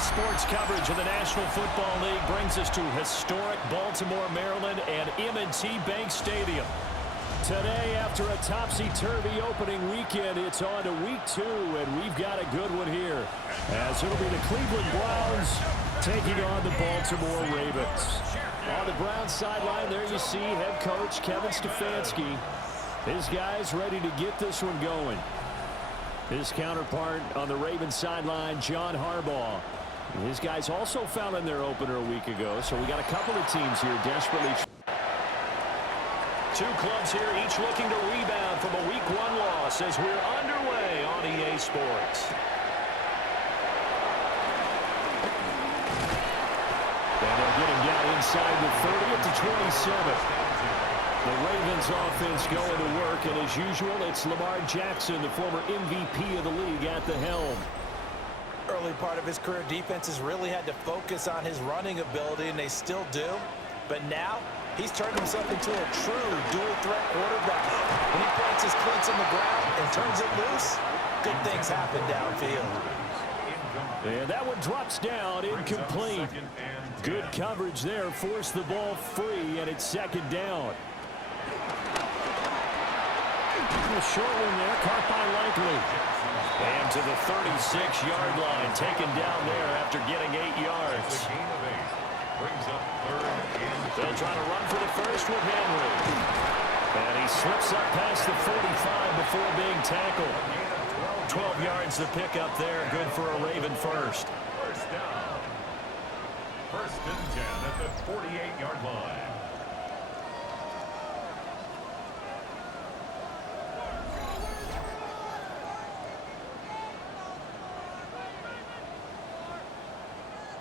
Sports coverage of the National Football League brings us to historic Baltimore, Maryland, and M&T Bank Stadium. Today, after a topsy-turvy opening weekend, it's on to week 2, and we've got a good one here, as it'll be the Cleveland Browns taking on the Baltimore Ravens. On the Browns sideline, there you see head coach Kevin Stefanski. His guys ready to get this one going. His counterpart on the Ravens sideline, John Harbaugh. His guys also found in their opener a week ago, so we got a couple of teams here desperately. Two clubs here, each looking to rebound from a Week 1 loss as we're underway on EA Sports. And they'll get him down inside the 30 at the 27. The Ravens offense going to work, and as usual, it's Lamar Jackson, the former MVP of the league, at the helm. Early part of his career, defenses really had to focus on his running ability, and they still do. But now, he's turned himself into a true dual-threat quarterback. When he plants his cleats on the ground and turns it loose, good things happen downfield. And that one drops down, incomplete. Good coverage there, forced the ball free, and it's second down. A short one there, caught by Likely. And to the 36-yard line, taken down there after getting 8 yards. They'll try to run for the first with Henry. And he slips up past the 45 before being tackled. 12 yards to pick up there, good for a Raven first. First down. First and 10 at the 48-yard line.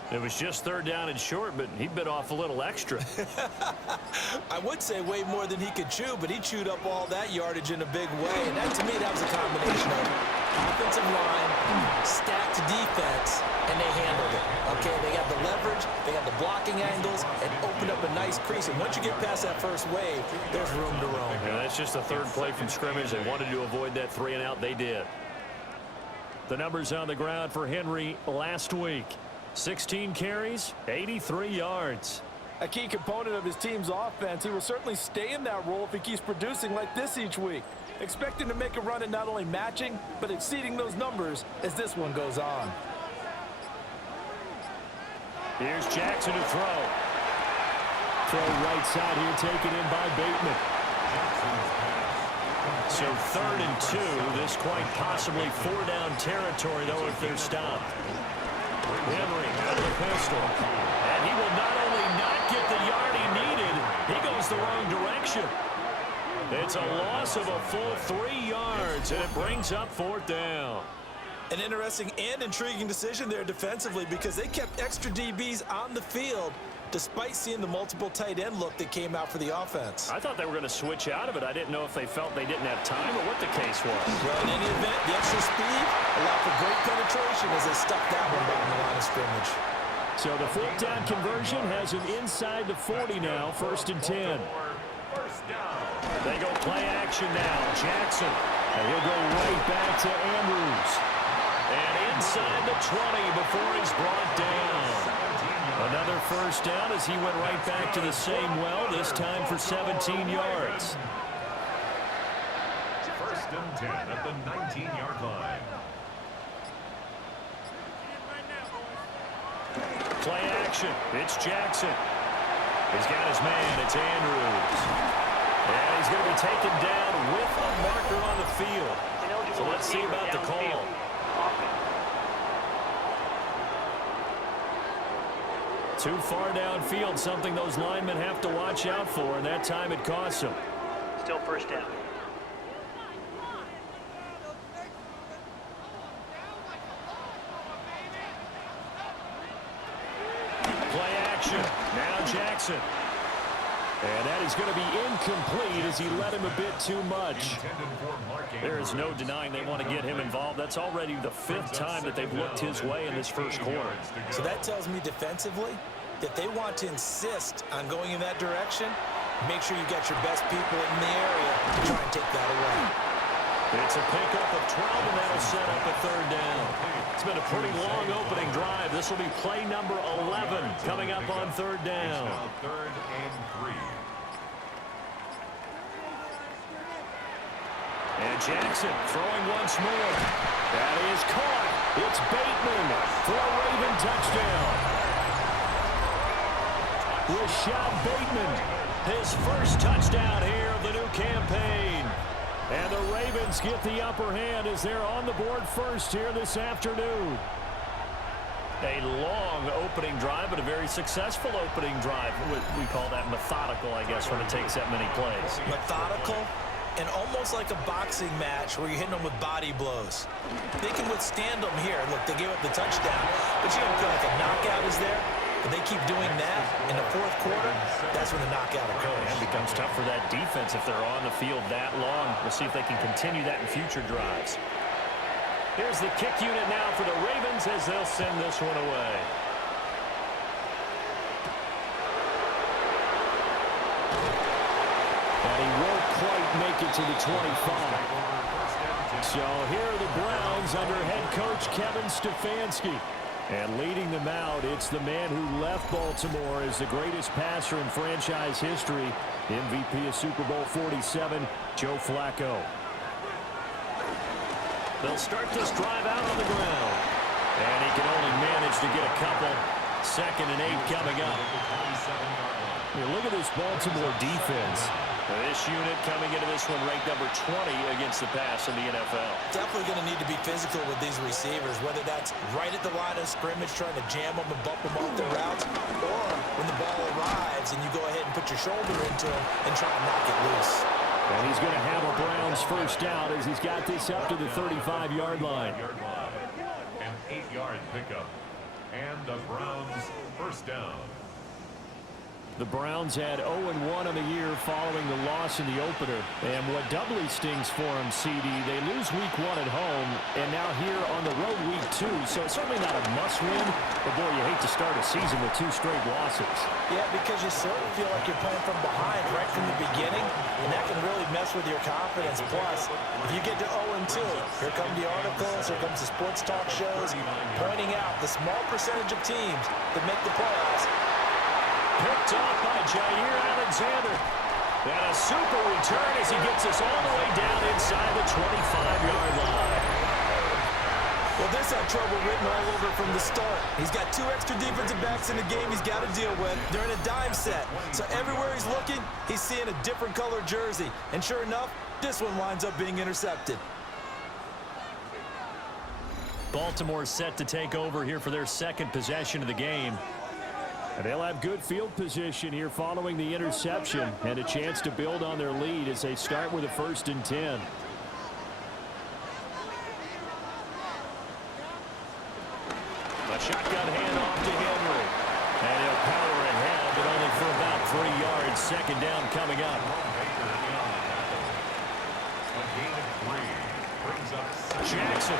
It was just third down and short, but he bit off a little extra. I would say way more than he could chew, but he chewed up all that yardage in a big way. And that, to me, that was a combination of offensive line, stacked defense, and they handled it. Okay, they got the leverage, they got the blocking angles, and opened up a nice crease. And once you get past that first wave, there's room to roam. Yeah, that's just the third play from scrimmage. They wanted to avoid that 3-and-out. They did. The numbers on the ground for Henry last week. 16 carries, 83 yards. A key component of his team's offense. He will certainly stay in that role if he keeps producing like this each week. Expect him to make a run at not only matching, but exceeding those numbers as this one goes on. Here's Jackson to throw. Throw right side here, taken in by Bateman. So 3rd and 2. This quite possibly 4-down territory, though, if they're stopped. Henry out of the pistol. And he will not only not get the yard he needed, he goes the wrong direction. It's a loss of a full 3 yards, and it brings up 4th down. An interesting and intriguing decision there defensively because they kept extra DBs on the field despite seeing the multiple tight end look that came out for the offense. I thought they were going to switch out of it. I didn't know if they felt they didn't have time or what the case was. Well, in any event, the extra speed allowed for great penetration as they stuck that one down the line of scrimmage. So the 4th down conversion has him inside the 40 now, 1st and 10. They go play action now. Jackson. And he'll go right back to Andrews. And inside the 20 before he's brought down. Another first down as he went right back to the same well, this time for 17 yards. First and 10 at the 19-yard line. Play action. It's Jackson. He's got his man. It's Andrews. And he's going to be taken down with a marker on the field. So let's see about the call. Too far downfield, something those linemen have to watch out for, and that time it costs them. Still first down. Play action. Now Jackson. And that is going to be incomplete as he led him a bit too much. There is no denying they want to get him involved. That's already the 5th time that they've looked his way in this first quarter. So that tells me defensively that they want to insist on going in that direction. Make sure you get your best people in the area to try and take that away. It's a pickup of 12, and that'll set up a 3rd down. It's been a pretty long opening drive. This will be play number 11 coming up on third down. Third and 3. And Jackson throwing once more. That is caught. It's Bateman for a Raven touchdown. Rashad Bateman, his first touchdown here of the new campaign. And the Ravens get the upper hand as they're on the board first here this afternoon. A long opening drive, but a very successful opening drive. We call that methodical, I guess, when it takes that many plays. Methodical and almost like a boxing match where you're hitting them with body blows. They can withstand them here. Look, they gave up the touchdown, but you don't feel like a knockout is there. But they keep doing that in the fourth quarter, that's when the knockout occurs. It becomes tough for that defense if they're on the field that long. We'll see if they can continue that in future drives. Here's the kick unit now for the Ravens as they'll send this one away. And he won't quite make it to the 25. So here are the Browns under head coach Kevin Stefanski. And leading them out, it's the man who left Baltimore as the greatest passer in franchise history, MVP of Super Bowl 47, Joe Flacco. They'll start this drive out on the ground. And he can only manage to get a couple. 2nd and 8 coming up. Here, look at this Baltimore defense. This unit coming into this one ranked number 20 against the pass in the NFL. Definitely going to need to be physical with these receivers, whether that's right at the line of scrimmage trying to jam them and bump them off their routes, or when the ball arrives and you go ahead and put your shoulder into him and try to knock it loose. And he's going to have a Browns first down as he's got this up to the 35-yard line. An 8-yard pickup. And the Browns first down. The Browns had 0-1 on the year following the loss in the opener. And what doubly stings for them, CD, they lose week 1 at home, and now here on the road week 2. So it's certainly not a must-win, but boy, you hate to start a season with 2 straight losses. Yeah, because you sort of feel like you're playing from behind right from the beginning, and that can really mess with your confidence. Plus, if you get to 0-2, here come the articles, here comes the sports talk shows, pointing out the small percentage of teams that make the playoffs. Picked off by Jair Alexander. And a super return as he gets us all the way down inside the 25-yard line. Well, this had trouble written all over from the start. He's got 2 extra defensive backs in the game he's got to deal with. They're in a dime set. So everywhere he's looking, he's seeing a different color jersey. And sure enough, this one winds up being intercepted. Baltimore set to take over here for their 2nd possession of the game. And they'll have good field position here following the interception and a chance to build on their lead as they start with a 1st and 10. A shotgun handoff to Henry. And he'll power ahead, but only for about 3 yards. 2nd down coming up. Jackson.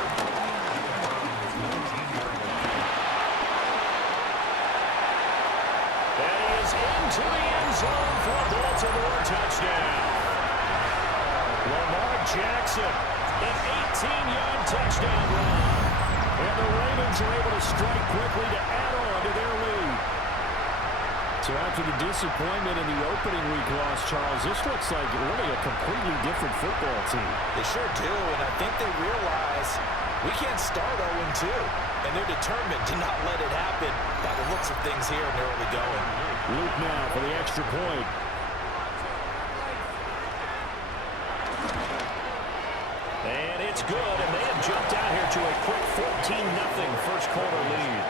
To the end zone for a Baltimore touchdown. Lamar Jackson, an 18-yard touchdown run. And the Ravens are able to strike quickly to add on to their lead. So after the disappointment in the opening week loss, Charles, this looks like really a completely different football team. They sure do, and I think they realize we can't start 0-2. And they're determined to not let it happen by the looks of things here in the early going. Luke now for the extra point. And it's good, and they have jumped out here to a quick 14-0 first quarter lead.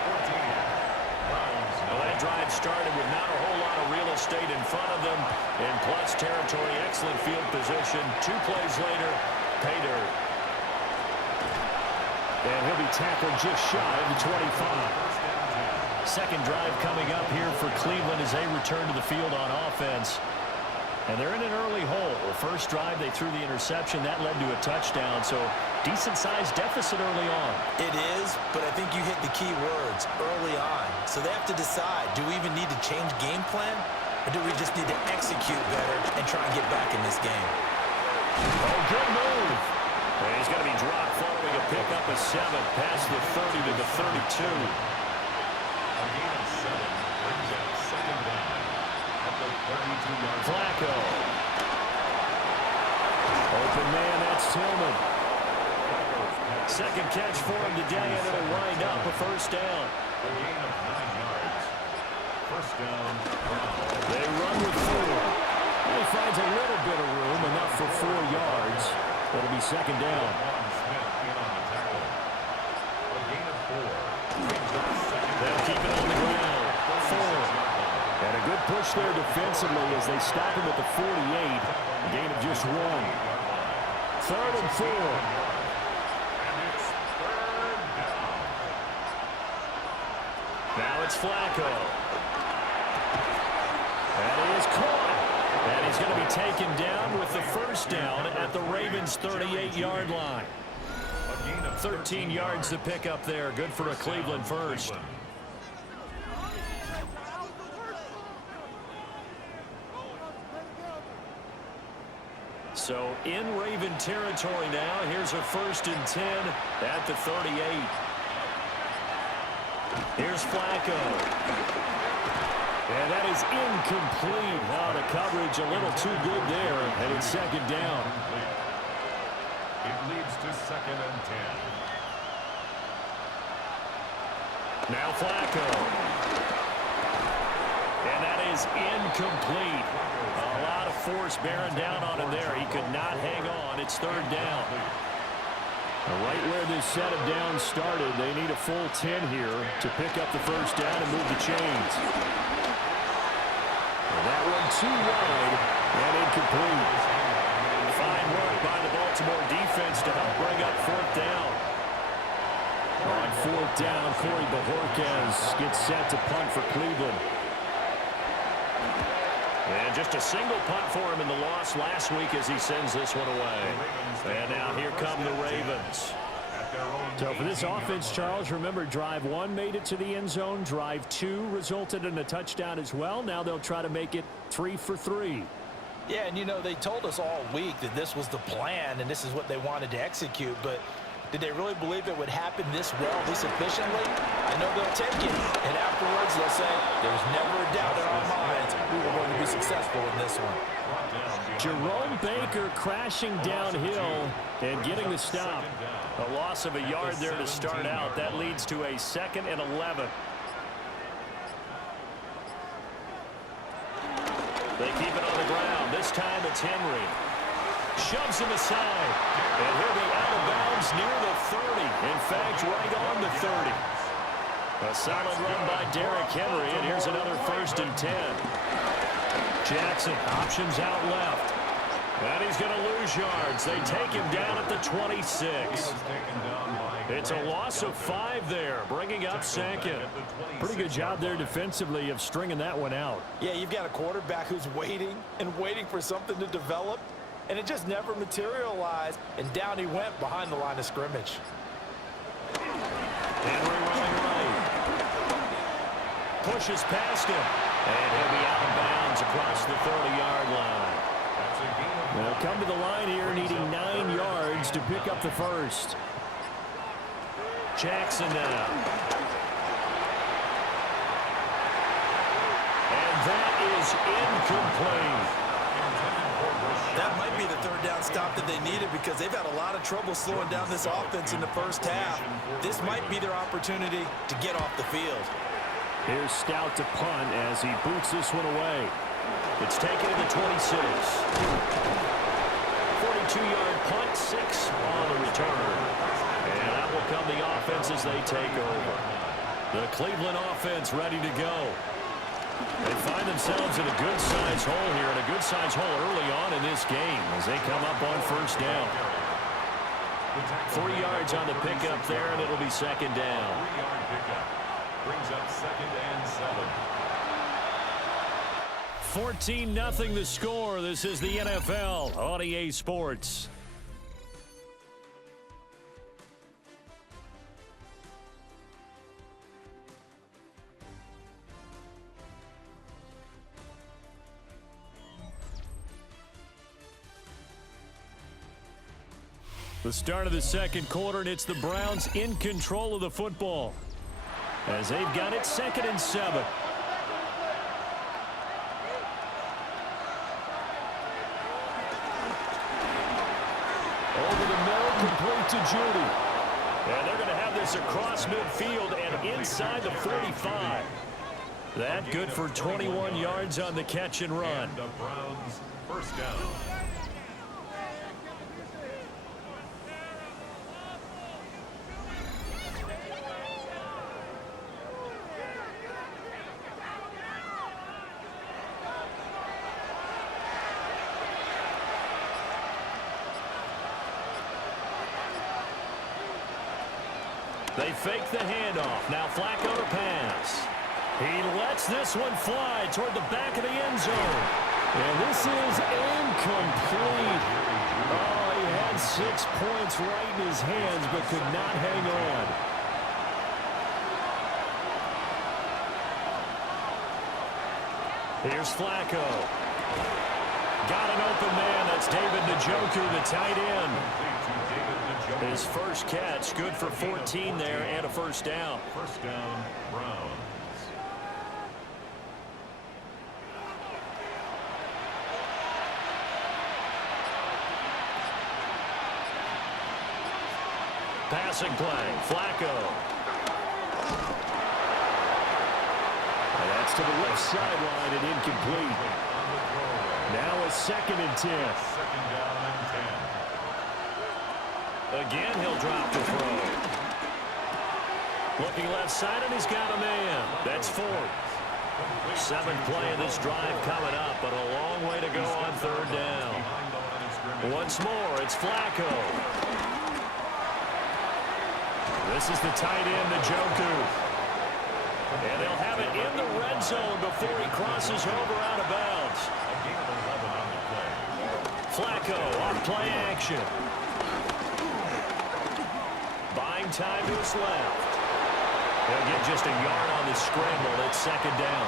Well, that drive started with not a whole lot of real estate in front of them. In plus territory, excellent field position. 2 plays later, pay dirt. And he'll be tackled just shy of the 25. 2nd drive coming up here for Cleveland as they return to the field on offense. And they're in an early hole. The first drive, they threw the interception. That led to a touchdown. So decent-sized deficit early on. It is, but I think you hit the key words early on. So they have to decide, do we even need to change game plan? Or do we just need to execute better and try and get back in this game? Oh, good move. And he's going to be dropped following a pickup of 7 past the 30 to the 32. A gain of 7 brings up second down at the 32-yard line. Flacco. Open man, that's Tillman. Second catch for him today, and it'll wind up a first down. A gain of 9 yards. First down. They run with 4. He finds a little bit of room, enough for 4 yards. It'll be second down. Smith in on the tackle. A gain of 4. They'll keep it on the ground. 4. And a good push there defensively as they stop him at the 48. A gain of just 1. Third and 4. And it's third down. Now it's Flacco. And he is caught. And he's going to be taken down with the first down at the Ravens' 38-yard line. A gain of 13 yards to pick up there. Good for a Cleveland first. So in Raven territory now. Here's a 1st and 10 at the 38. Here's Flacco. And that is incomplete. Oh, the coverage a little too good there. And it's second down. It leads to 2nd and 10. Now Flacco. And that is incomplete. A lot of force bearing down on him there. He could not hang on. It's third down. Right where this set of downs started, they need a full 10 here to pick up the first down and move the chains. And that one too wide and incomplete. Fine work by the Baltimore defense to help bring up 4th down. On 4th down, Corey Bojorquez gets set to punt for Cleveland. And just a single punt for him in the loss last week as he sends this one away. And now here come the Ravens. So for this offense, Charles, remember drive 1 made it to the end zone. Drive 2 resulted in a touchdown as well. Now they'll try to make it 3 for 3. Yeah, and you know, they told us all week that this was the plan and this is what they wanted to execute, but did they really believe it would happen this well, this efficiently? I know they'll take it, and afterwards they'll say, there's never a doubt in our minds we were going to be successful in this one. Jerome Baker crashing downhill and getting the stop. A loss of a yard there to start out. That leads to a 2nd and 11. They keep it on the ground. This time it's Henry. Shoves him aside. And he'll be out of bounds near the 30. In fact, right on the 30. A solid run by Derrick Henry. And here's another 1st and 10. Jackson options out left. And he's going to lose yards. They take him down at the 26. It's a loss of 5 there, bringing up 2nd. Pretty good job there defensively of stringing that one out. Yeah, you've got a quarterback who's waiting and waiting for something to develop, and it just never materialized, and down he went behind the line of scrimmage. Henry running right. Pushes past him, and he'll be out of bounds across the 30-yard line. They'll come to the line here needing 9 yards to pick up the first. Jackson now. And that is incomplete. That might be the 3rd down stop that they needed because they've had a lot of trouble slowing down this offense in the first half. This might be their opportunity to get off the field. Here's Stout to punt as he boots this one away. It's taken to the 26. 42-yard punt, 6 on the return. And that will come the offense as they take over. The Cleveland offense ready to go. They find themselves in a good-sized hole here, and a good-sized hole early on in this game as they come up on 1st down. 3 yards on the pickup there, and it'll be 2nd down. 3-yard pickup brings up 2nd and 7. 14-0 the score. This is the NFL on EA Sports. The start of the second quarter, and it's the Browns in control of the football as they've got it 2nd and 7. Over the middle, complete to Judy. And they're going to have this across midfield and inside the 45. That good for 21 yards on the catch and run. And the Browns first down. They fake the handoff. Now Flacco to pass. He lets this one fly toward the back of the end zone. And this is incomplete. Oh, he had 6 points right in his hands but could not hang on. Here's Flacco. Got an open man. That's David Njoku, the tight end. His first catch, good for 14 there and a first down. First down, Browns. Passing play, Flacco. And that's to the left sideline and incomplete. Now a 2nd and 10. Second down and 10. Again, he'll drop to throw. Looking left side, and he's got a man. That's 4th. 7th play of this drive coming up, but a long way to go on 3rd down. Once more, it's Flacco. This is the tight end, Njoku. And they'll have it in the red zone before he crosses over out of bounds. Flacco off play action. Buying time to his left. He'll get just a yard on the scramble. It's 2nd down.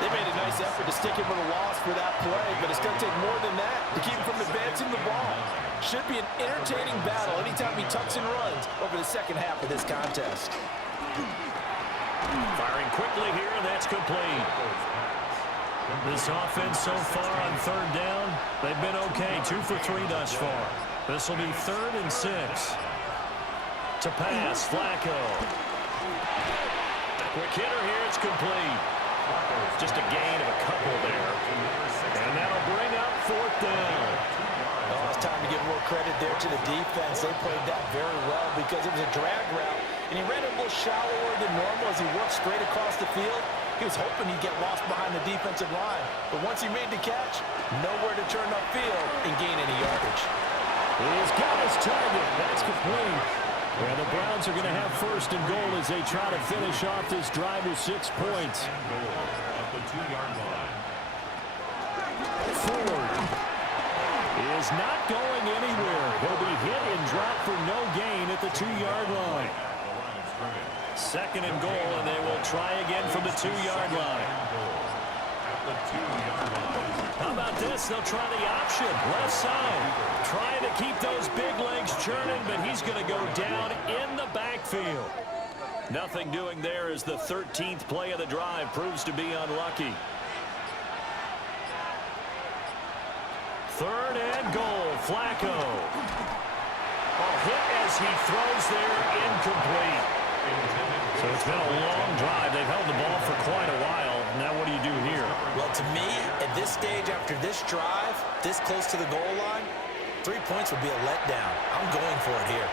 They made a nice effort to stick him with a loss for that play, but it's going to take more than that to keep him from advancing the ball. Should be an entertaining battle anytime he tucks and runs over the second half of this contest. Firing quickly here, and that's complete. This offense so far on 3rd down, they've been okay. 2 for 3 thus far. This will be 3rd and 6. To pass, Flacco. Quick hitter here, it's complete. Just a gain of a couple there. And that'll bring up 4th down. Oh, it's time to give more credit there to the defense. They played that very well because it was a drag route, and he ran it a little shallower than normal as he worked straight across the field. He was hoping he'd get lost behind the defensive line, but once he made the catch, nowhere to turn upfield and gain any yardage. He's got his target. That's complete. And the Browns are going to have 1st and goal as they try to finish off this drive with 6 points. At the 2-yard line. Ford is not going anywhere. He'll be hit and dropped for no gain at the 2-yard line. 2nd and goal, and they will try again from the 2-yard line. How about this? They'll try the option, left side. Trying to keep those big legs churning, but he's going to go down in the backfield. Nothing doing there as the 13th play of the drive proves to be unlucky. 3rd and goal, Flacco. Hit as he throws there, incomplete. So it's been a long drive. They've held the ball for quite a while. Now what do you do here? Well, to me, at this stage after this drive, this close to the goal line, 3 points would be a letdown. I'm going for it here.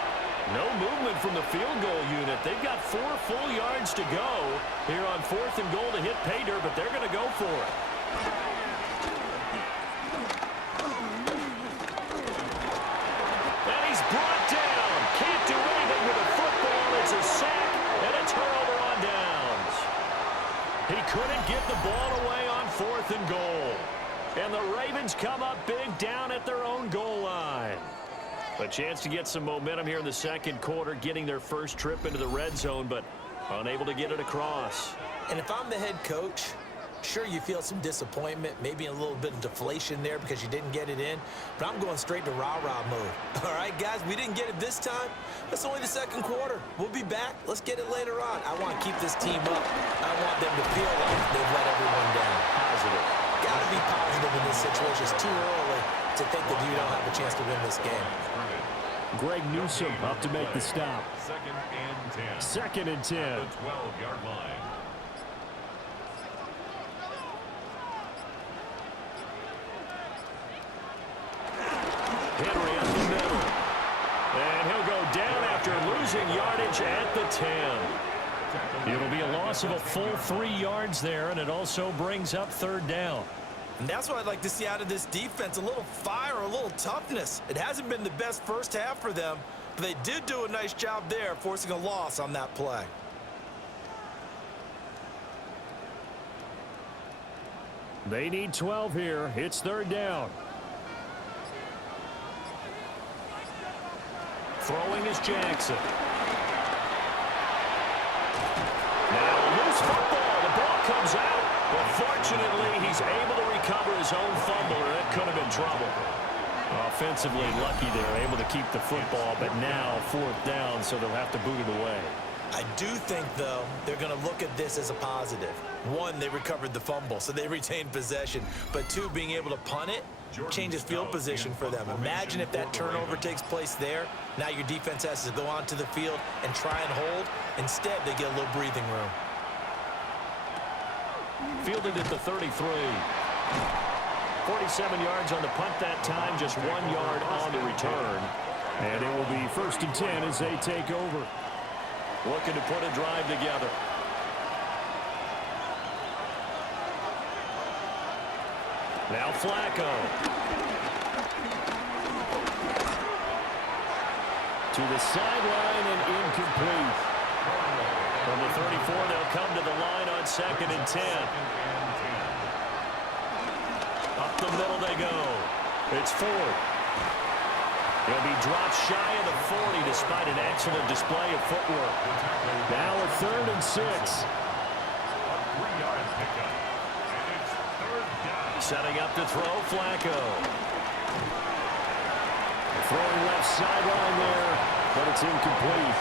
No movement from the field goal unit. They've got 4 full yards to go here on 4th and goal to hit pay dirt, but they're going to go for it. And he's brought down. Can't do anything with a football. It's a sack and a turnover on downs. He couldn't get the ball away on 4th and goal. And the Ravens come up big down at their own goal line. A chance to get some momentum here in the second quarter, getting their first trip into the red zone, but unable to get it across. And if I'm the head coach, Sure, you feel some disappointment, maybe a little bit of deflation there because you didn't get it in, but I'm going straight to rah-rah mode. All right, guys, we didn't get it this time. That's only the second quarter. We'll be back. Let's get it later on. I want to keep this team up. I want them to feel like they've let everyone down. Positive. Got to be positive in this situation. It's too early to think that you don't have a chance to win this game. Greg Newsome up to make the stop. Second and 10. Second and 10. The 12-yard line. Henry up the middle. And he'll go down after losing yardage at the 10. It'll be a loss of a full 3 yards there, and it also brings up third down. And that's what I'd like to see out of this defense, a little fire, a little toughness. It hasn't been the best first half for them, but they did do a nice job there, forcing a loss on that play. They need 12 here. It's third down. Throwing is Jackson. Now loose football. The ball comes out. But fortunately, he's able to recover his own fumble, or it could have been trouble. Offensively lucky there, able to keep the football, but now fourth down, so they'll have to boot it away. I do think, though, they're going to look at this as a positive. One, they recovered the fumble, so they retained possession. But two, being able to punt it changes field position for them. Imagine if that turnover takes place there. Now your defense has to go onto the field and try and hold. Instead, they get a little breathing room. Fielded at the 33. 47 yards on the punt that time, just 1 yard on the return. And it will be first and 10 as they take over. Looking to put a drive together. Now Flacco. To the sideline and incomplete. From the 34, they'll come to the line on second and 10. Up the middle they go. It's Ford. He'll be dropped shy of the 40 despite an excellent display of footwork. Now a third and 6. A 3-yard pickup. And it's third down. Setting up to throw Flacco. Throwing left sideline there, but it's incomplete.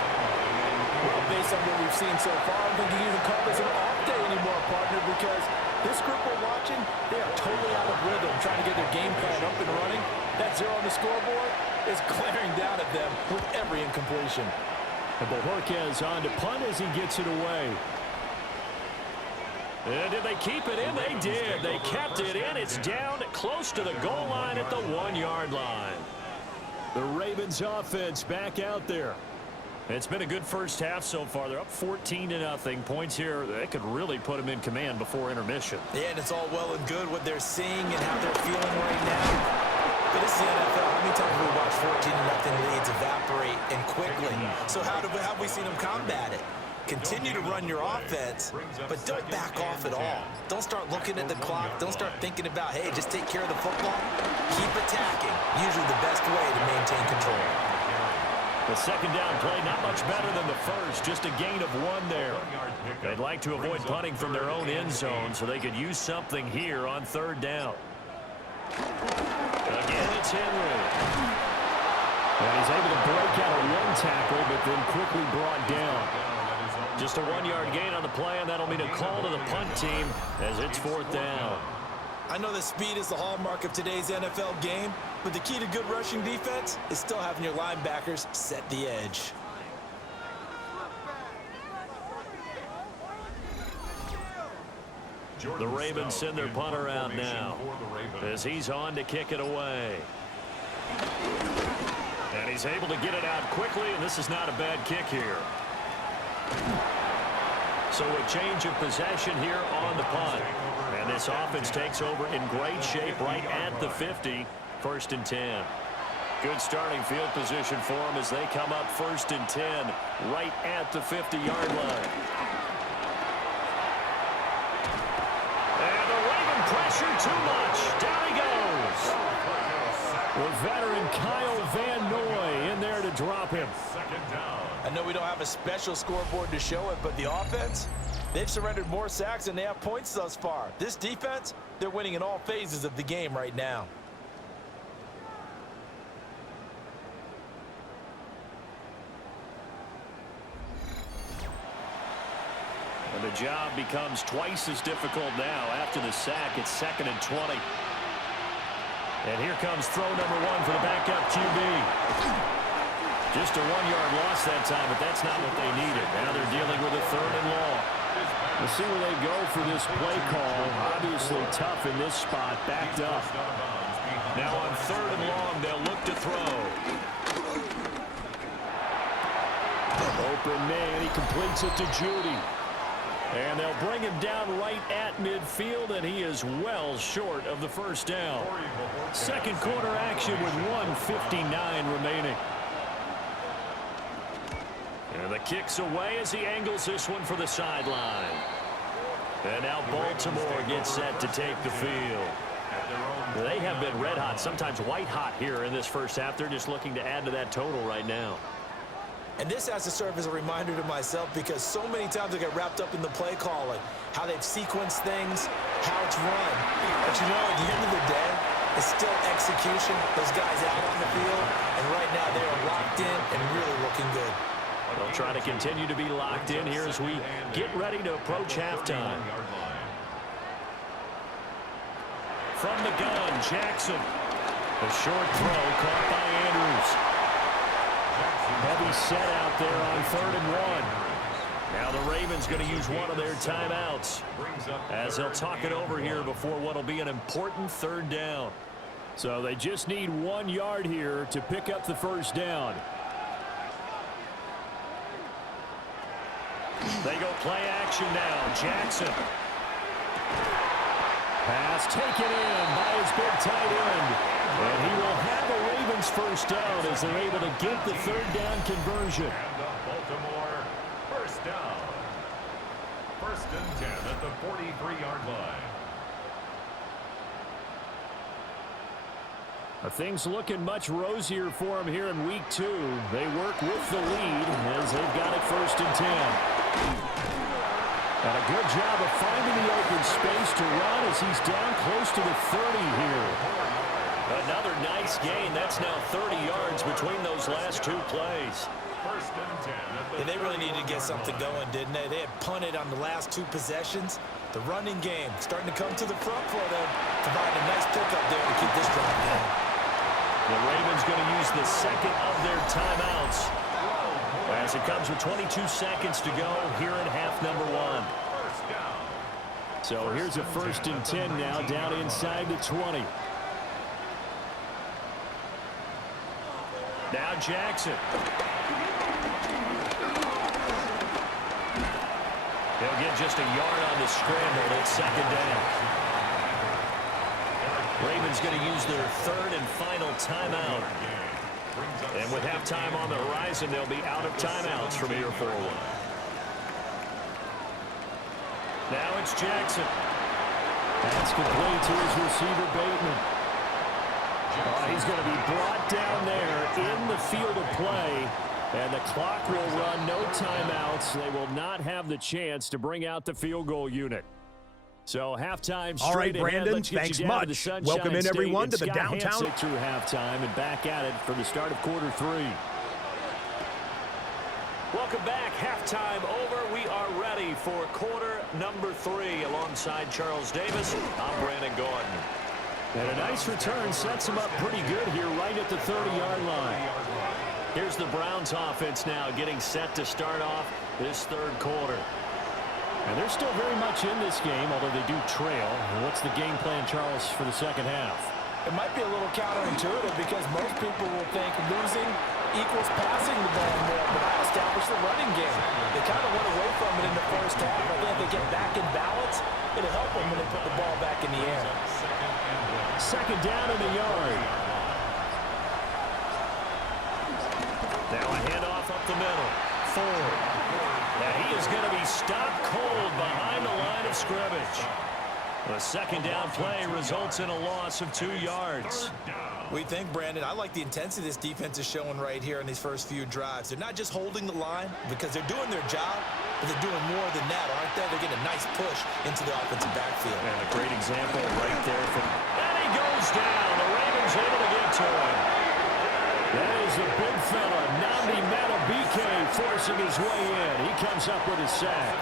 Well, based on what we've seen so far, I don't think you can even call this an off day anymore, partner, because this group we're watching, they are totally out of rhythm, trying to get their game plan up and running. That 0 on the scoreboard is glaring down at them with every incompletion. And Bojorquez on to punt as he gets it away. And did they keep it in? They did. They kept it in. It's down close to the goal line at the 1 yard line. The Ravens offense back out there. It's been a good first half so far. They're up 14-0. Points here, they could really put them in command before intermission. Yeah, and it's all well and good what they're seeing and how they're feeling right now. But this is the NFL. How many times have we watched 14-0 leads evaporate and quickly? So how have we seen them combat it? Continue to run your offense, but don't back off at all. Don't start looking at the clock. Don't start thinking about, hey, just take care of the football. Keep attacking. Usually the best way to maintain control. The second down play, not much better than the first, just a gain of 1 there. They'd like to avoid punting from their own end zone so they could use something here on third down. Again, it's Henry. And he's able to break out a 1 tackle, but then quickly brought down. Just a 1 yard gain on the play, and that'll mean a call to the punt team as it's fourth down. I know that speed is the hallmark of today's NFL game, but the key to good rushing defense is still having your linebackers set the edge. The Ravens send their punter out now as he's on to kick it away. And he's able to get it out quickly, and this is not a bad kick here. So a change of possession here on the punt. And this offense takes over in great shape right at the 50, first and 10. Good starting field position for them as they come up first and 10 right at the 50-yard line. And the Raven pressure too much. Down he goes. The veteran Kyle Van Noy in there to drop him. Second down. I know we don't have a special scoreboard to show it, but the offense, they've surrendered more sacks than they have points thus far. This defense, they're winning in all phases of the game right now. And the job becomes twice as difficult now. After the sack, it's 2nd and 20. And here comes throw number 1 for the backup QB. Just a 1-yard loss that time, but that's not what they needed. Now they're dealing with a 3rd and long. We'll see where they go for this play call. Obviously tough in this spot, backed up. Now on 3rd and long, they'll look to throw. Open man, he completes it to Judy. And they'll bring him down right at midfield, and he is well short of the first down. Second quarter action with 1:59 remaining. And the kick's away as he angles this one for the sideline. And now Baltimore gets set to take the field. They have been red hot, sometimes white hot here in this first half. They're just looking to add to that total right now. And this has to serve as a reminder to myself because so many times I get wrapped up in the play calling, how they've sequenced things, how it's run. But you know, at the end of the day, it's still execution. Those guys out on the field, and right now they are locked in and really looking good. They'll try to continue to be locked in here as we get ready to approach halftime. From the gun, Jackson. The short throw caught by Andrews. Heavy set out there on 3rd and 1. Now the Ravens going to use one of their timeouts as they'll talk it over here before what will be an important 3rd down. So they just need 1 yard here to pick up the first down. They go play action now. Jackson. Pass taken in by his big tight end. And he will have the Ravens first down as they're able to get the 3rd down conversion. And the Baltimore first down. 1st and 10 at the 43-yard line. Things looking much rosier for him here in week 2. They work with the lead as they've got it 1st and 10. And a good job of finding the open space to run as he's down close to the 30 here. Another nice gain. That's now 30 yards between those last 2 plays. 1st and 10. And they really needed to get something going, didn't they? They had punted on the last 2 possessions. The running game starting to come to the front for them, providing a nice pickup there to keep this drive going. The Ravens going to use the 2nd of their timeouts as it comes with 22 seconds to go here in half number 1. So here's a 1st and 10 now down inside the 20. Now Jackson. He'll get just a yard on the scramble. It's 2nd down. Ravens going to use their 3rd and final timeout. And with halftime on the horizon, they'll be out of timeouts from here forward. Now it's Jackson. That's complete to his receiver, Bateman. He's going to be brought down there in the field of play. And the clock will run, no timeouts. They will not have the chance to bring out the field goal unit. So halftime straight All right, ahead. Brandon, Let's get thanks you down much. to the Sunshine Welcome in, State. everyone, It's to the Scott downtown. Hansick through halftime and back at it for the start of quarter 3. Welcome back. Halftime over. We are ready for quarter number 3 alongside Charles Davis. I'm Brandon Gordon. And a nice return sets him up pretty good here right at the 30-yard line. Here's the Browns offense now getting set to start off this 3rd quarter. And they're still very much in this game, although they do trail. And what's the game plan, Charles, for the 2nd half? It might be a little counterintuitive because most people will think losing equals passing the ball more, but establish the running game. They kind of went away from it in the first half. I think if they get back in balance, it'll help them when they put the ball back in the air. 2nd down in the yard. Now a handoff up the middle. Ford. Now he is going to be stopped cold behind the line of scrimmage. A second down play results in a loss of 2 yards. We think, Brandon, I like the intensity this defense is showing right here in these first few drives. They're not just holding the line because they're doing their job, but they're doing more than that, aren't they? They're getting a nice push into the offensive backfield. And a great example right there. And he goes down. The Ravens able to get to him. That is the big fella, Nnamdi Madubuike, forcing his way in. He comes up with a sack.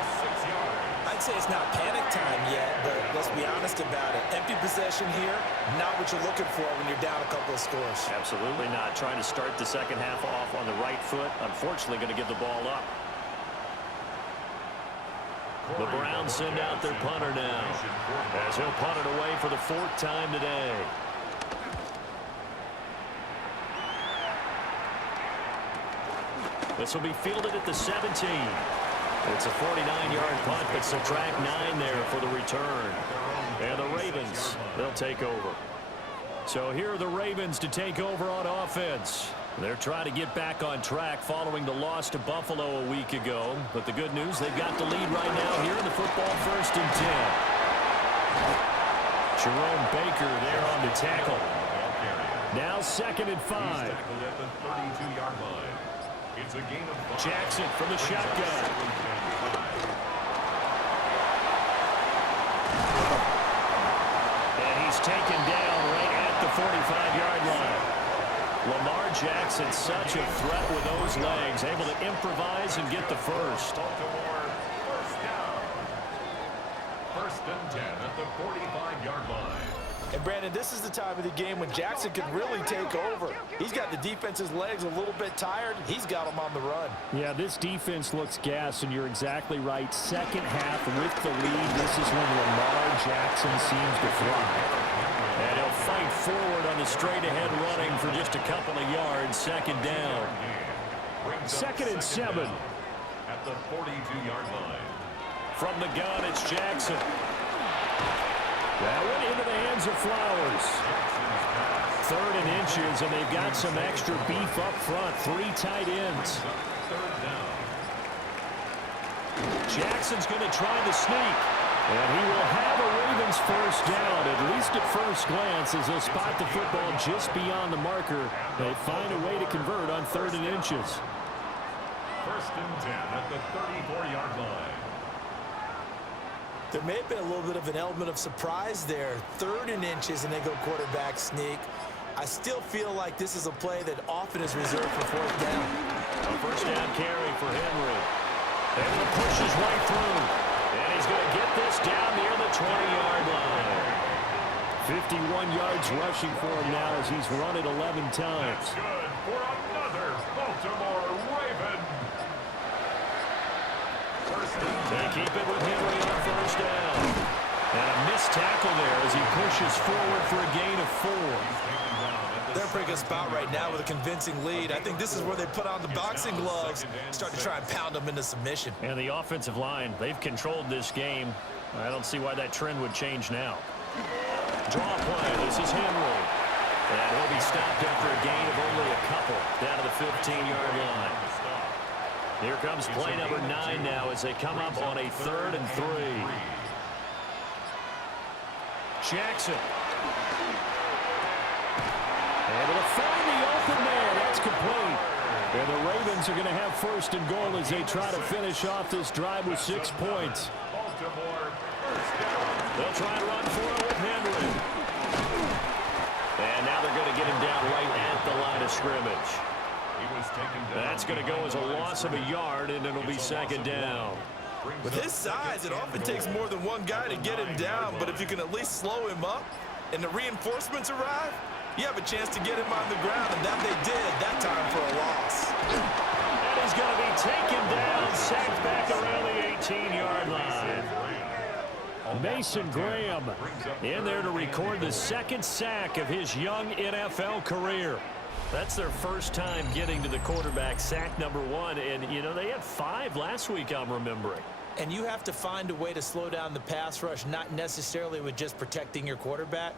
I'd say it's not panic time yet, but let's be honest about it. Empty possession here, not what you're looking for when you're down a couple of scores. Absolutely not. Trying to start the second half off on the right foot. Unfortunately, going to give the ball up. The Browns send out their punter now, as he'll punt it away for the 4th time today. This will be fielded at the 17. It's a 49-yard punt, but subtract 9 there for the return. And the Ravens, they'll take over. So here are the Ravens to take over on offense. They're trying to get back on track following the loss to Buffalo a week ago. But the good news, they've got the lead right now here in the football 1st and 10. Jerome Baker there on the tackle. Now 2nd and 5. It's a gain of 5. Jackson from the shotgun. And he's taken down right at the 45-yard line. Lamar Jackson, such a threat with those legs, able to improvise and get the first. Baltimore, first down. 1st and 10 at the 45-yard line. And, Brandon, this is the time of the game when Jackson can really take over. He's got the defense's legs a little bit tired. He's got them on the run. Yeah, this defense looks gassed, and you're exactly right. Second half with the lead, this is when Lamar Jackson seems to fly. And he'll fight forward on the straight-ahead running for just a couple of yards. 2nd down. 2nd and 7. At the 42-yard line. From the gun, it's Jackson. That went into the hands of Flowers. 3rd and inches, and they've got some extra beef up front. 3 tight ends. 3rd down. Jackson's going to try the sneak. And he will have a Ravens first down, at least at first glance, as they'll spot the football just beyond the marker. They find a way to convert on 3rd and inches. 1st and 10 at the 34-yard line. There may have been a little bit of an element of surprise there. 3rd and inches, and they go quarterback sneak. I still feel like this is a play that often is reserved for 4th down. A first down carry for Henry. Able to push his way through. And he's going to get this down near the 20-yard line. 51 yards rushing for him now as he's run it 11 times. That's good for another Baltimore Raven. They keep it with Henry on 1st down. And a missed tackle there as he pushes forward for a gain of 4. They're in a pretty good spot right now with a convincing lead. I think this is where they put on the boxing gloves, start to try and pound them into submission. And the offensive line, they've controlled this game. I don't see why that trend would change now. Draw play. This is Henry. And he'll be stopped after a gain of only a couple down to the 15-yard line. Here comes play number 9 now as they come up on a 3rd and 3. Jackson. Able to find the open man. That's complete. And the Ravens are going to have 1st and goal as they try to finish off this drive with 6 points. Baltimore, first down. They'll try to run for it with Henry. And now they're going to get him down right at the line of scrimmage. He was taken down. That's going to go as a loss of a yard, and it'll be 2nd down. With his size, it often takes more than one guy to get him down, but if you can at least slow him up and the reinforcements arrive, you have a chance to get him on the ground, and that they did that time for a loss. And he's going to be taken down, sacked back around the 18-yard line. Mason Graham in there to record the 2nd sack of his young NFL career. That's their first time getting to the quarterback, sack number 1. And, you know, they had 5 last week, I'm remembering. And you have to find a way to slow down the pass rush, not necessarily with just protecting your quarterback,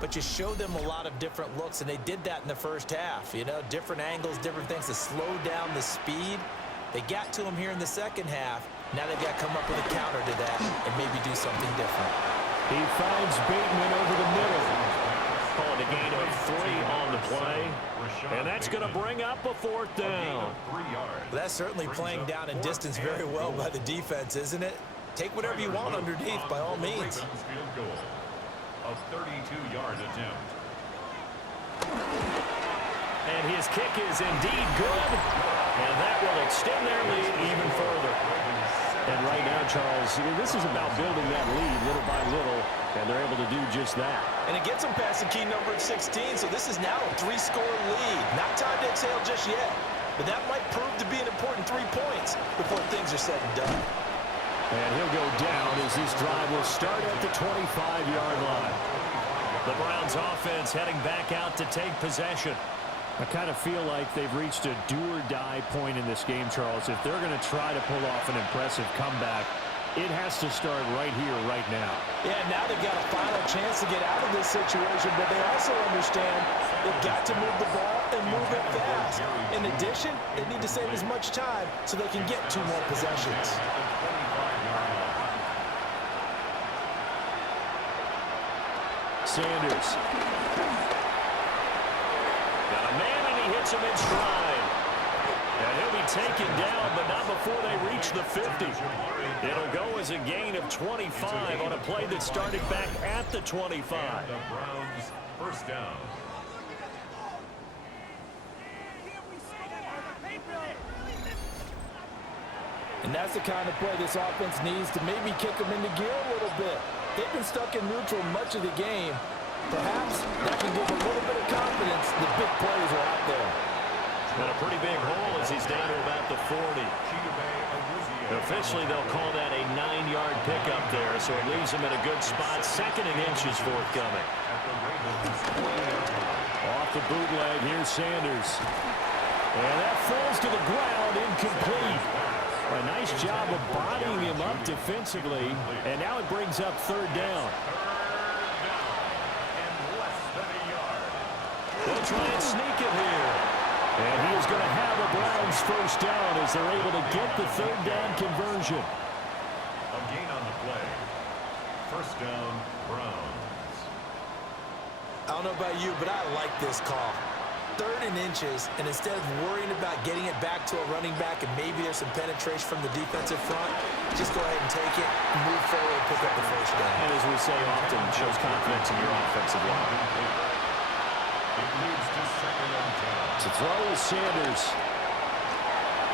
but you show them a lot of different looks, and they did that in the first half. You know, different angles, different things to slow down the speed. They got to him here in the second half. Now they've got to come up with a counter to that and maybe do something different. He finds Bateman over the middle. Calling a gain of 3 on the play. And that's going to bring up a 4th down. That's certainly playing down in distance very well by the defense, isn't it? Take whatever you want underneath by all means. A 32-yard attempt. And his kick is indeed good. And that will extend their lead even further. And right now, Charles, this is about building that lead little by little, and they're able to do just that. And it gets them past the key number at 16, so this is now a 3-score lead. Not time to exhale just yet, but that might prove to be an important 3 points before things are said and done. And he'll go down as this drive will start at the 25-yard line. The Browns offense heading back out to take possession. I kind of feel like they've reached a do-or-die point in this game, Charles. If they're going to try to pull off an impressive comeback, it has to start right here, right now. Yeah, now they've got a final chance to get out of this situation, but they also understand they've got to move the ball and move it fast. In addition, they need to save as much time so they can get 2 more possessions. Sanders. Got a man, and he hits him in stride. And he'll be taken down, but not before they reach the 50. It'll go as a gain of 25 on a play that started back at the 25. And the Browns first down. And that's the kind of play this offense needs to maybe kick them into gear a little bit. They've been stuck in neutral much of the game. Perhaps that can give a little bit of confidence the big plays are out there. And a pretty big hole as he's down to about the 40. Officially, they'll call that a 9-yard pickup there, so it leaves him in a good spot. 2nd and inches forthcoming. Off the bootleg, here's Sanders. And that falls to the ground, incomplete. A nice job of bodying him up defensively, and now it brings up 3rd down. They'll try and sneak it here. And he is going to have a Browns first down as they're able to get the 3rd down conversion. A gain on the play. First down, Browns. I don't know about you, but I like this call. 3rd and inches, and instead of worrying about getting it back to a running back and maybe there's some penetration from the defensive front, just go ahead and take it, move forward, and pick up the first down. And as we say often, shows confidence in your offensive line. It moves to 2nd and 10. To throw is Sanders.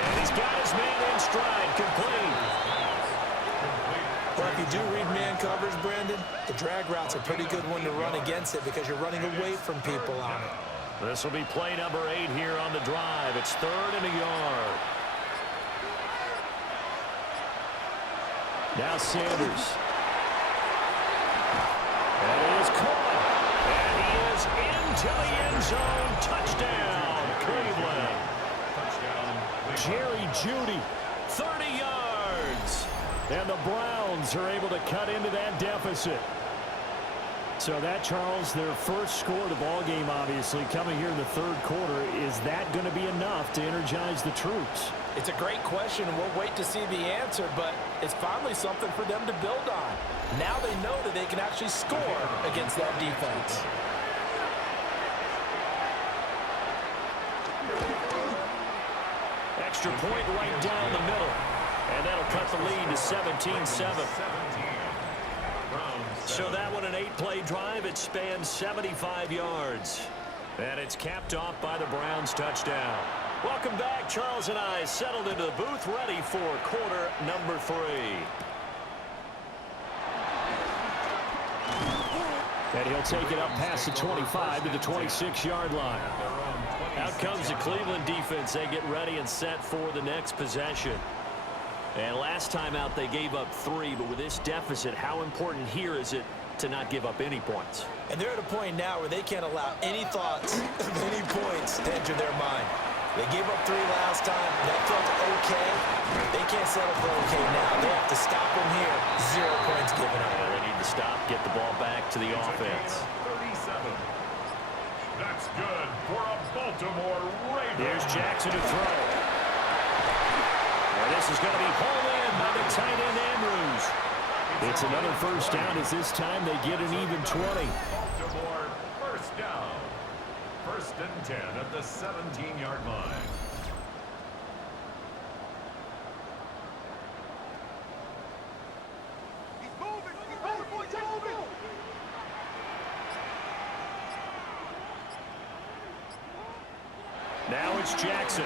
And he's got his man in stride, complete. Well, if you do read man coverage, Brandon, the drag route's a pretty good one to run against it because you're running away from people on it. This will be play number 8 here on the drive. It's 3rd and a yard. Now Sanders. And it is caught. And he is into the end zone. Touchdown, Cleveland. Jerry Jeudy, 30 yards. And the Browns are able to cut into that deficit. So that, Charles, their first score of the ball game, obviously, coming here in the 3rd quarter. Is that going to be enough to energize the troops? It's a great question, and we'll wait to see the answer, but it's finally something for them to build on. Now they know that they can actually score against that defense. Extra point right down the middle. And that'll cut the lead to 17-7. So that one, an 8-play drive. It spans 75 yards. And it's capped off by the Browns touchdown. Welcome back. Charles and I settled into the booth, ready for quarter number 3. And he'll take it up past the 25 to the 26-yard line. Out comes the Cleveland defense. They get ready and set for the next possession. And last time out, they gave up 3, but with this deficit, how important here is it to not give up any points? And they're at a point now where they can't allow any thoughts of any points to enter their mind. They gave up 3 last time. That felt okay. They can't settle for okay now. They have to stop them here. 0 points given up. Yeah, they need to stop, get the ball back to the offense. 37. That's good for a Baltimore Ravens. Here's Jackson to throw. And this is going to be hauled in by the tight end, Andrews. It's another first down as this time they get an even 20. Baltimore, first down. First and 10 at the 17-yard line. Now it's Jackson.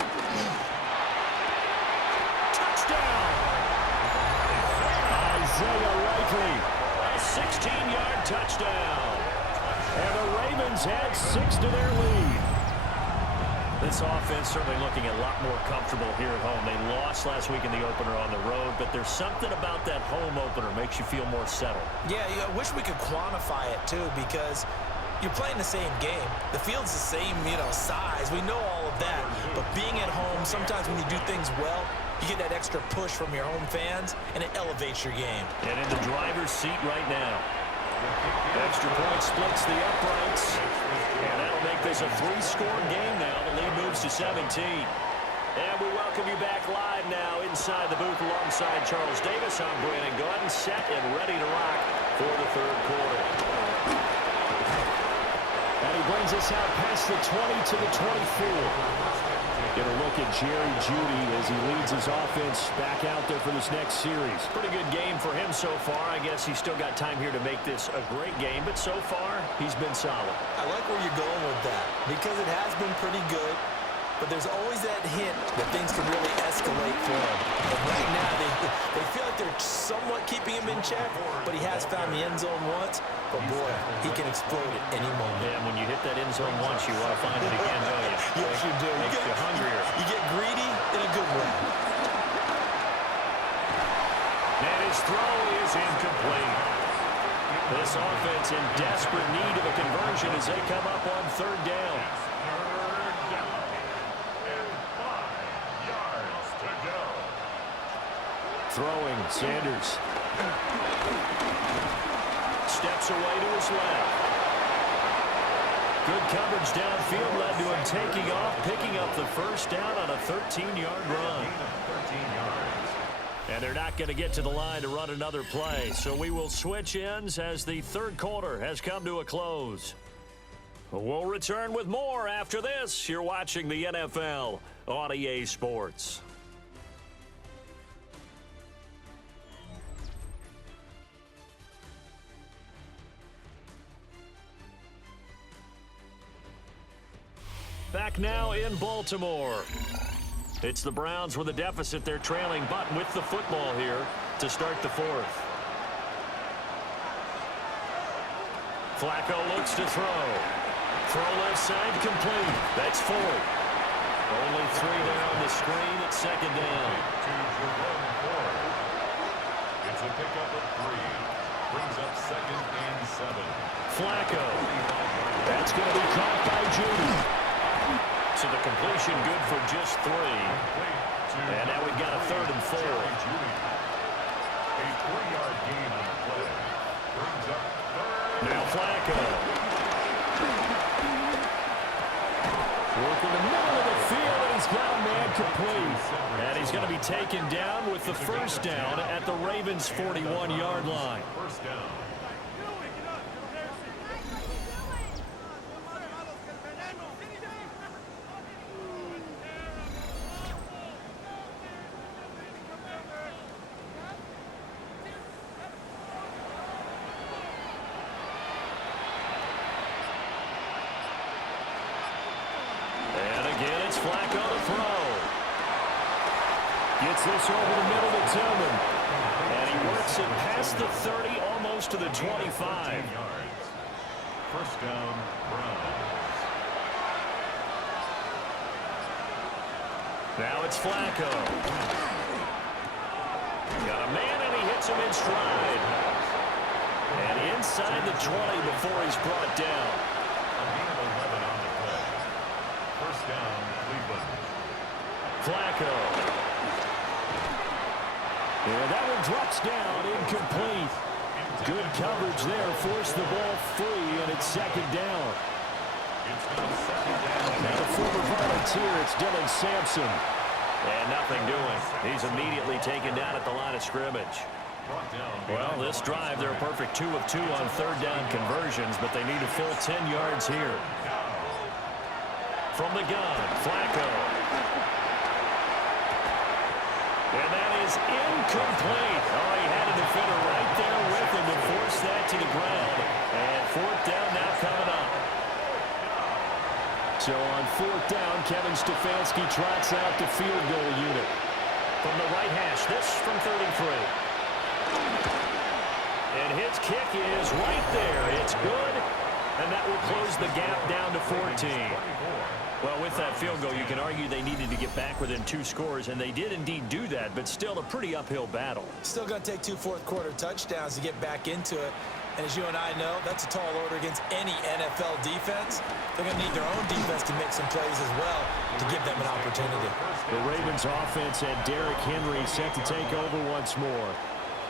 Touchdown! Isaiah Likely, a 16-yard touchdown. And the Ravens add 6 to their lead. This offense certainly looking a lot more comfortable here at home. They lost last week in the opener on the road, but there's something about that home opener makes you feel more settled. Yeah, I wish we could quantify it, too, because you're playing the same game. The field's the same, size. We know all of that. But being at home, sometimes when you do things well, you get that extra push from your home fans, and it elevates your game. And in the driver's seat right now. Extra point splits the uprights. And that'll make this a 3-score game now. The lead moves to 17. And we welcome you back live now inside the booth alongside Charles Davis. I'm Brandon Gaudin, set and ready to rock for the third quarter. And he brings us out past the 20 to the 24. Get a look at Jerry Jeudy as he leads his offense back out there for this next series. Pretty good game for him so far. I guess he's still got time here to make this a great game, but so far, he's been solid. I like where you're going with that because it has been pretty good, but there's always that hint that things can really escalate for him. And right now, they feel like they're somewhat keeping him in check, but he has found the end zone once. But, boy, he can explode at any moment. Yeah, when you hit that end zone once, you want to find it again, don't you? Yes, you do. Makes you hungrier. You get greedy in a good way. And his throw is incomplete. This offense in desperate need of a conversion as they come up on third down. Third down. And 5 yards to go. Throwing, Sanders. Steps away to his left. Good coverage downfield led to him taking off, picking up the first down on a 13-yard run. And they're not going to get to the line to run another play, so we will switch ends as the third quarter has come to a close. We'll return with more after this. You're watching the NFL on EA Sports. Back now in Baltimore. It's the Browns with a deficit. They're trailing, but with the football here to start the fourth. Flacco looks to throw. Throw left side complete. That's 4. Only 3 down the screen at second down. It's a pickup of 3. Brings up 2nd and 7. Flacco. That's going to be caught by Jeudy. So the completion good for just 3. And now we've got a 3rd and 4. A 3-yard gain on the play. Brings up 3rd. Now Flacco. Working the middle of the field, and he's got a man complete. And he's going to be taken down with the first down at the Ravens' 41-yard line. First down. Flacco to throw. Gets this over the middle to Tillman. And he works it past the 30, almost to the 25. First down, Browns. Now it's Flacco. Got a man, and he hits him in stride. And inside the 20 before he's brought down. A gain of 11 on the play. First down, Cleveland. Flacco. And that one drops down, incomplete. Good coverage there, forced the ball free, and it's second down. It's now second down. Now the former Volunteer, it's Dylan Sampson. And nothing doing. He's immediately taken down at the line of scrimmage. brought down. Well, this drive, they're a perfect 2 of 2 on third down conversions, but they need a full 10 yards here. From the gun, Flacco. And that is incomplete. Oh, he had a defender right there with him to force that to the ground. And fourth down now coming up. So on fourth down, Kevin Stefanski trots out the field goal unit. From the right hash, this from 33. And his kick is right there. It's good. And that will close the gap down to 14. Well, with that field goal, you can argue they needed to get back within 2 scores, and they did indeed do that, but still a pretty uphill battle. Still going to take 2 fourth-quarter touchdowns to get back into it. And as you and I know, that's a tall order against any NFL defense. They're going to need their own defense to make some plays as well to give them an opportunity. The Ravens offense had Derrick Henry set to take over once more.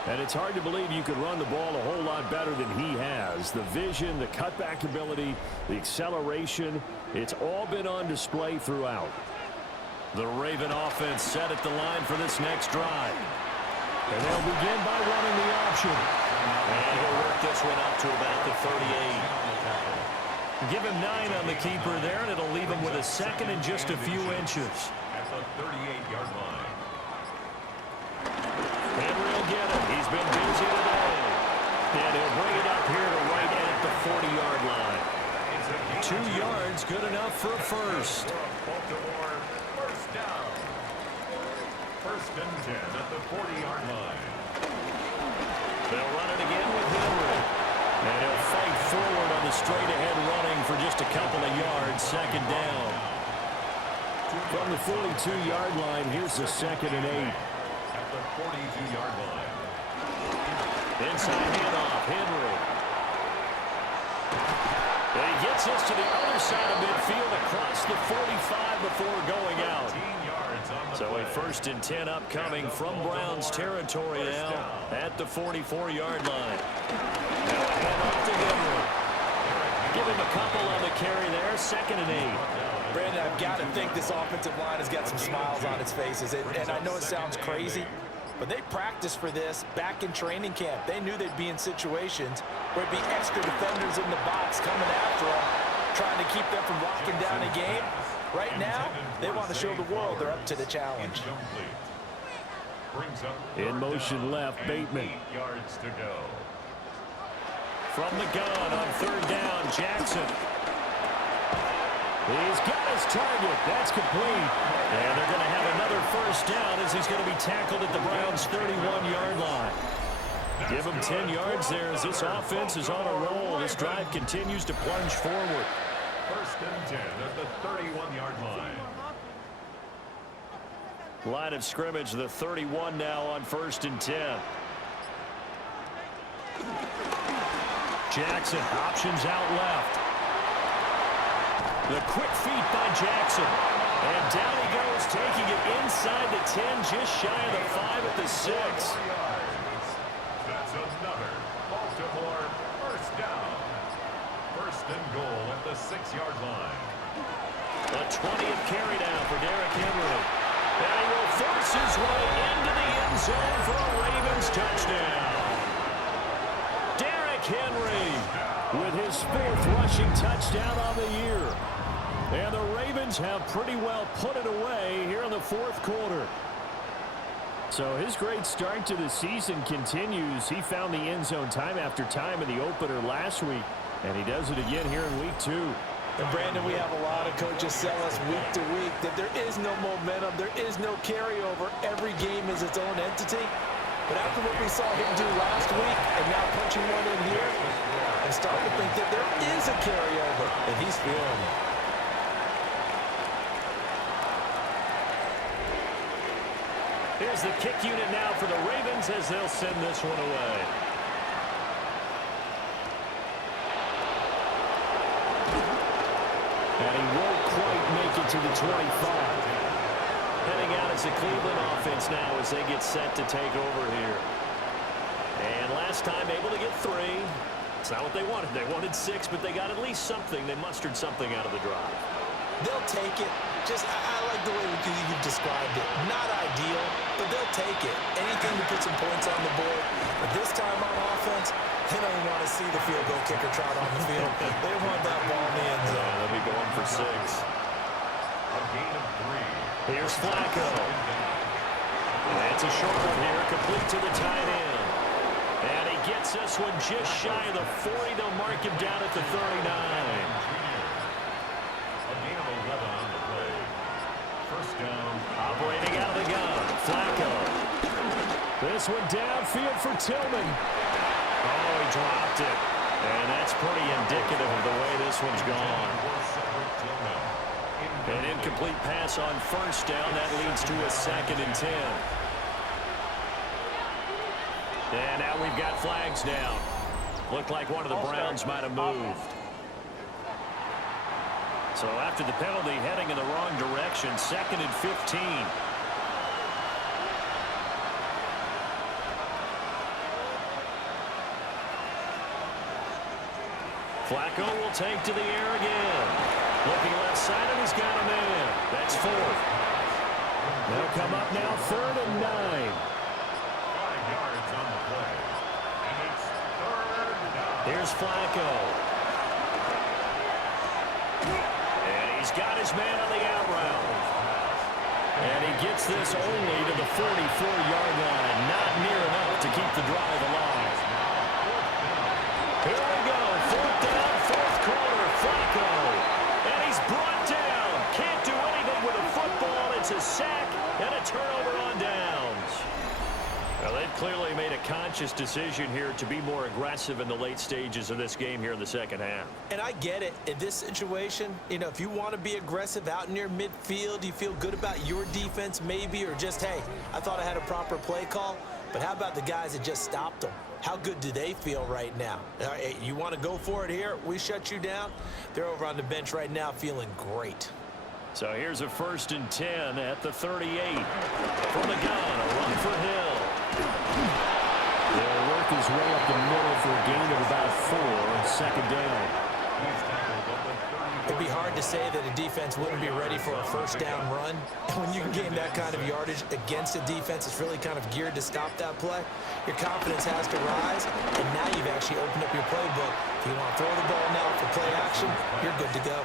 And it's hard to believe you could run the ball a whole lot better than he has. The vision, the cutback ability, the acceleration, it's all been on display throughout. The Raven offense set at the line for this next drive. And they'll begin by running the option. And he'll work this one up to about the 38. Give him 9 on the keeper there, and it'll leave him with a second and just a few inches. At the 38-yard line. Henry will get it. He's been busy today. And he'll bring it up here to right at the 40-yard line. 2 yards, good enough for a first. Baltimore, first down. First and 10 at the 40-yard line. They'll run it again with Henry. And he'll fight forward on the straight-ahead running for just a couple of yards. Second down. From the 42-yard line, here's the 2nd and 8. At the 42-yard line. Inside handoff, Henry. And he gets us to the other side of midfield across the 45 before going out. 15 yards on the So play. a 1st and 10 upcoming from Browns territory now at the 44-yard line. Now a handoff to Henry. Give him a couple on the carry there. 2nd and 8. Brandon, I've got to think this offensive line has got some smiles on its faces. And I know it sounds crazy, but they practiced for this back in training camp. They knew they'd be in situations where it'd be extra defenders in the box coming after them, trying to keep them from locking down a game. Right now, they want to show the world they're up to the challenge. In motion left, Bateman. 8 yards to go. From the gun on 3rd down, Jackson. He's got his target. That's complete. And they're going to have another first down as he's going to be tackled at the Browns' 31-yard line. Give him 10 yards there as this offense is on a roll. This drive continues to plunge forward. First and 10 at the 31-yard line. Line of scrimmage, the 31 now on 1st and 10. Jackson options out left. The quick feet by Jackson. And down he goes, taking it inside the 10, just shy of the 5 at the 6. That's another Baltimore first down. First and goal at the 6-yard line. The 20th carry down for Derrick Henry. And he will force his way into the end zone for a Ravens touchdown. Derrick Henry with his 4th rushing touchdown on the year. And the Ravens have pretty well put it away here in the 4th quarter. So his great start to the season continues. He found the end zone time after time in the opener last week, and he does it again here in week 2. And Brandon, we have a lot of coaches tell us week to week that there is no momentum, there is no carryover. Every game is its own entity. But after what we saw him do last week and now punching one in here, I'm starting to think that there is a carryover, and he's feeling it. Here's the kick unit now for the Ravens as they'll send this one away. And he won't quite make it to the 25. Heading out as the Cleveland offense now as they get set to take over here. And last time able to get 3. It's not what they wanted. They wanted 6, but they got at least something. They mustered something out of the drive. They'll take it. I like the way you've described it. Not ideal, but they'll take it. Anything to put some points on the board. But this time on offense, they don't want to see the field goal kicker trot on the field. They want that ball in the end zone. Yeah, they'll be going for 6. A gain of 3. Here's Flacco. That's a short one here, complete to the tight end. And he gets this one just shy of the 40. They'll mark him down at the 39. A gain of 11 on the play. First down. Operating out of the gun, Flacco. This one downfield for Tillman. Oh, he dropped it. And that's pretty indicative of the way this one's gone. An incomplete pass on first down. That leads to a 2nd and 10. And now we've got flags down. Looked like one of the Browns might have moved. So after the penalty, heading in the wrong direction, 2nd and 15. Flacco will take to the air again. Looking left side, and he's got a man. That's 4th. They'll come up now 3rd and 9. 5 yards on the play. And it's 3rd down. Here's Flacco. And he's got his man on the out route. And he gets this only to the 44-yard line. Not near enough to keep the drive alive. Here we go. 4th down, 4th quarter. Flacco. And he's brought down. Can't do anything with a football. It's a sack and a turnover on downs. Well, they've clearly made a conscious decision here to be more aggressive in the late stages of this game here in the second half. And I get it. In this situation, you know, if you want to be aggressive out near midfield, you feel good about your defense maybe, or just, hey, I thought I had a proper play call. But how about the guys that just stopped them? How good do they feel right now? You want to go for it here? We shut you down. They're over on the bench right now feeling great. So here's a 1st and 10 at the 38. From the gun, a run for Hill. They'll work his way up the middle for a gain of about 4 on 2nd down. It'd be hard to say that a defense wouldn't be ready for a 1st down run. And when you can gain that kind of yardage against a defense that's really kind of geared to stop that play, your confidence has to rise, and now you've actually opened up your playbook. If you want to throw the ball now for play action, you're good to go.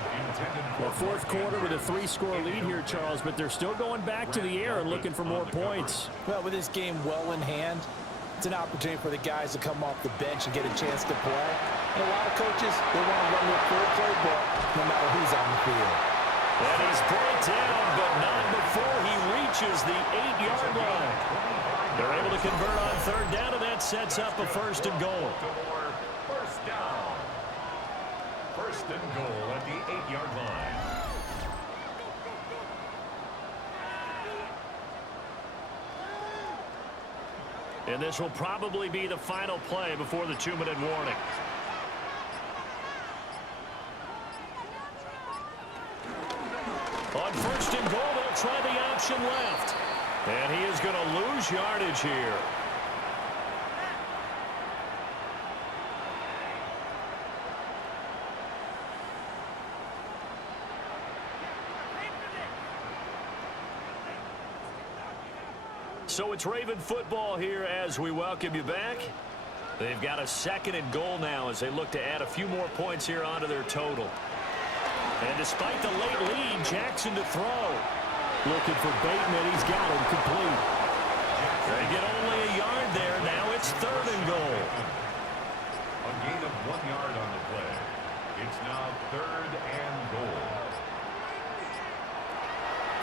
Well, 4th quarter with a 3-score lead here, Charles, but they're still going back to the air and looking for more points. Well, with this game well in hand, it's an opportunity for the guys to come off the bench and get a chance to play. And a lot of coaches, they want to run their full playbook no matter who's on the field. And he's brought down, but not before he reaches the 8-yard line. They're able to convert on 3rd down, and that sets up a 1st and goal. First down. 1st and goal at the 8-yard line. And this will probably be the final play before the 2-minute warning. On 1st and goal, they'll try the option left. And he is going to lose yardage here. So it's Raven football here as we welcome you back. They've got a 2nd and goal now as they look to add a few more points here onto their total. And despite the late lead, Jackson to throw. Looking for Bateman. He's got him complete. They get only a yard there. Now it's 3rd and goal. A gain of 1 yard on the play. It's now 3rd and goal.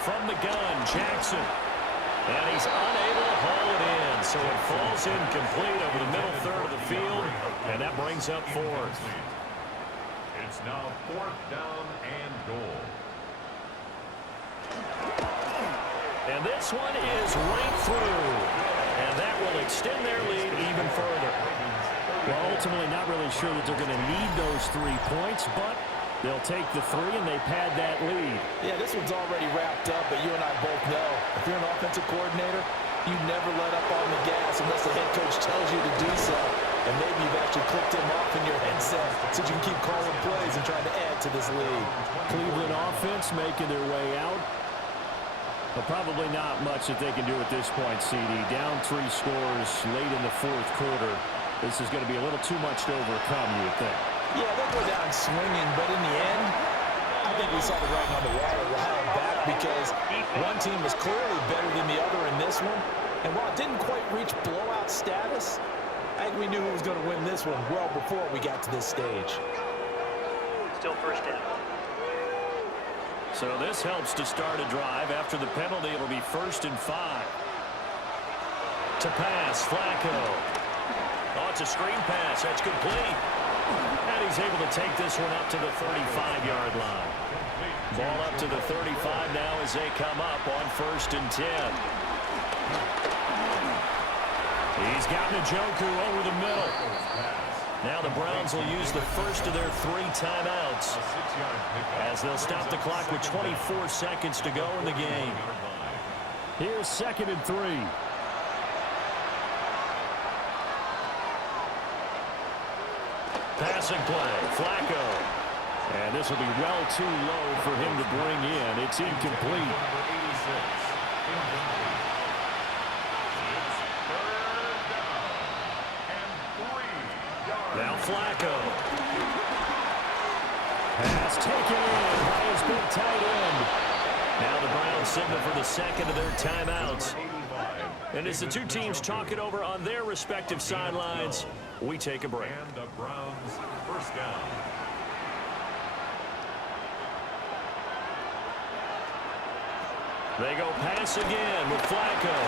From the gun, Jackson. And he's unable to haul it in. So it falls incomplete over the middle 3rd of the field. And that brings up 4th. It's now 4th down and goal. And this one is right through. And that will extend their lead even further. Well, ultimately not really sure that they're going to need those 3 points, but they'll take the 3 and they pad that lead. Yeah, this one's already wrapped up, but you and I both know if you're an offensive coordinator, you never let up on the gas unless the head coach tells you to do so. and maybe you've actually clicked him off in your headset so you can keep calling plays and trying to add to this lead. Cleveland offense making their way out. But probably not much that they can do at this point, CD. Down 3 scores late in the fourth quarter. This is going to be a little too much to overcome, you would think. Yeah, they'll go down swinging, but in the end, I think we saw the writing on the wall a while back because one team was clearly better than the other in this one. And while it didn't quite reach blowout status, I think we knew who was going to win this one well before we got to this stage. Still first down. So this helps to start a drive. After the penalty, it'll be 1st and 5. To pass, Flacco. Oh, it's a screen pass. That's complete. And he's able to take this one up to the 35-yard line. Ball up to the 35 now as they come up on 1st and 10. He's got Njoku over the middle. Now the Browns will use the first of their 3 timeouts as they'll stop the clock with 24 seconds to go in the game. Here's 2nd and 3. Passing play, Flacco. And this will be well too low for him to bring in. It's incomplete. Now Flacco. Pass taken in by his big tight end. Now the Browns signal for the 2nd of their timeouts. And as the two teams talk it over on their respective sidelines, we take a break. And the Browns first down. They go pass again with Flacco.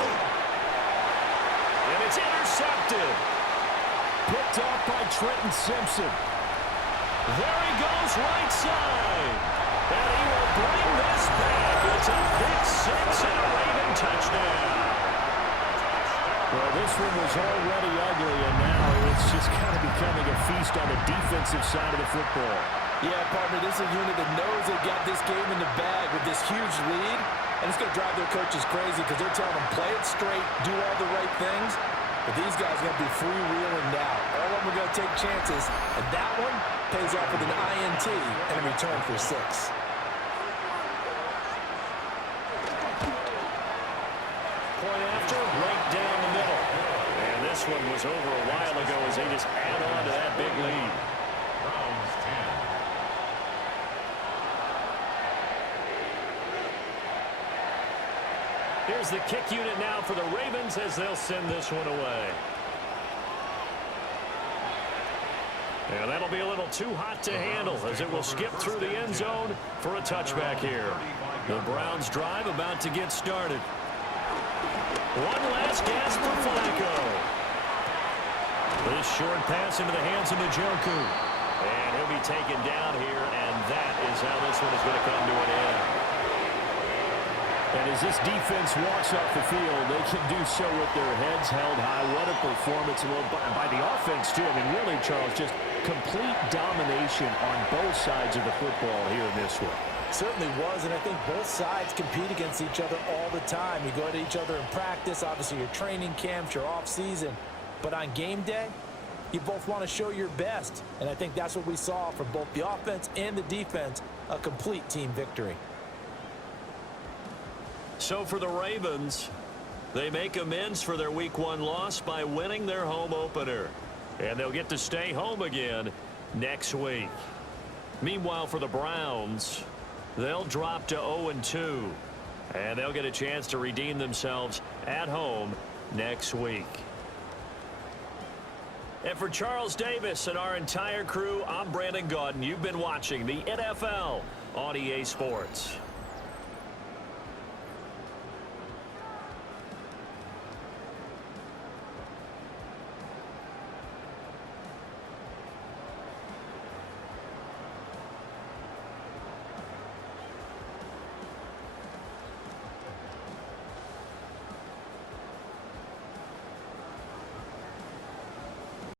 And it's intercepted. Picked off by Trenton Simpson. There he goes, right side. And he will bring this back. It's a big 6 and a Raven touchdown. Well, this one was already ugly, and now it's just kind of becoming a feast on the defensive side of the football. Yeah, partner, this is a unit that knows they got this game in the bag with this huge lead, and it's going to drive their coaches crazy because they're telling them play it straight, do all the right things. But these guys are going to be freewheeling now. All of them are going to take chances, and that one pays off with an INT and a return for 6. Point after, right down the middle. And this one was over a while ago as they just add on to that big lead. Browns 10. Here's the kick unit now for the Ravens as they'll send this one away. And that'll be a little too hot to handle as it will skip through the end zone for a touchback here. The Browns drive about to get started. One last gasp for Flacco. This short pass into the hands of Njoku. And he'll be taken down here, and that is how this one is going to come to an end. And as this defense walks off the field, they can do so with their heads held high. What a performance by the offense, too. I mean, really, Charles, just complete domination on both sides of the football here in this one. Certainly was, and I think both sides compete against each other all the time. You go at each other in practice, obviously your training camps, your off-season. But on game day, you both want to show your best. And I think that's what we saw from both the offense and the defense, a complete team victory. So for the Ravens, they make amends for their Week 1 loss by winning their home opener. And they'll get to stay home again next week. Meanwhile, for the Browns, they'll drop to 0-2. And they'll get a chance to redeem themselves at home next week. And for Charles Davis and our entire crew, I'm Brandon Gaudin. You've been watching the NFL on EA Sports.